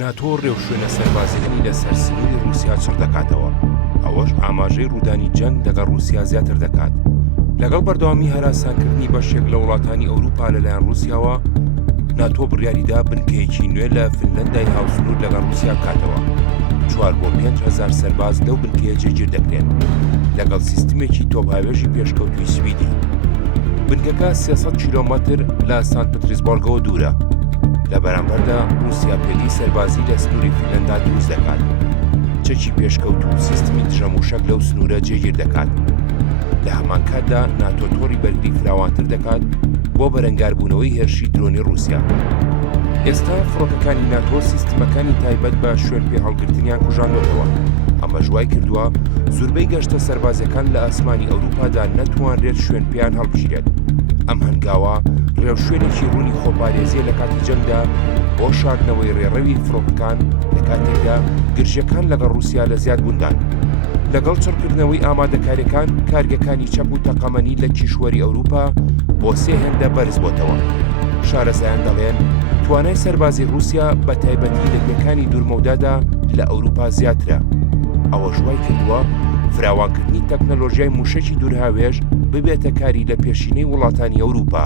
ناتۆ ڕێوشوێنە سەربازیەکانی لەسەر سنووری رووسیا چڕ دەکاتەوە، ئەوەش ئاماژەی ڕوودانی جەنگ لەگەڵ رووسیا زیاتر دەکات. لەگەڵ بەردەوامی هەراسانکردنی بەشێک لە وڵاتانی ئەوروپا لەلایەن رووسیاوە، ناتۆ بڕیاریدا بنکەیەکی نوێ لە فنلەندای هاوسنوور لەگەڵ رووسیا بکاتەوە. 4 بۆ 5,000 سەرباز لەو بنکەیە جێگیر دەکرێن لەگەڵ سیستمێکی تۆپهاوێژی پێشکەوتووی سویدی. بنکەکە 300 کیلۆمەتر لە سانت پتریسبۆرگەوە دوورە. لە بەرامبەردا رووسیا پێلی سەربازی لە سنووری فینلەندا دروست دەکات، چەکی پێشکەوت و سیستمی دژەموشەک لەو سنوورە جێگیر دەکات. لە هەمان کاتدا ناتۆ تۆڕی بەرگری فراوانتر دەکات بۆ بەرەنگاربوونەوەی هێرشی درۆنی رووسیا. ئێستا فڕۆکەکانی ناتۆ سیستمەکانی تایبەت بە شوێن پێ هەڵگرتنیان کوژاندوێتەوە. ئەمە ژوای کردووە زۆربەی گەشتە سەربازەکان لە ئاسمانی ئەوروپادا نەتوانرێت شوێن پێیان هەڵبژێت. ئەم هەنگاوە ڕێوشوێنێکی ڕوونی خۆپارێزیە لە کاتی جەنگدا بۆ شاردنەوەی ڕێڕەوی فڕۆکەکان لە کاتێکدا گرژەکان لەگەڵ رووسیا لە زیاد بوندان. لەگەڵ چڕکردنەوەی ئامادەکاریەکان، کارگەکانی چەپ و تەقەمەنی لە کیشوەری ئەوروپا بۆ 3 هێندە بەرز بۆتەوە. شارەزایان دەڵێن توانای سەربازی رووسیا بە تایبەتی لە پێکانی دوورمەودادا لە ئەوروپا زیاترە. ئەوە ژوای کردووە فراوانکردنی تەکنەلۆژیای موشەکی دوورهاوێژ ببێتە کاری لە پێشینەی وڵاتانی ئەوروپا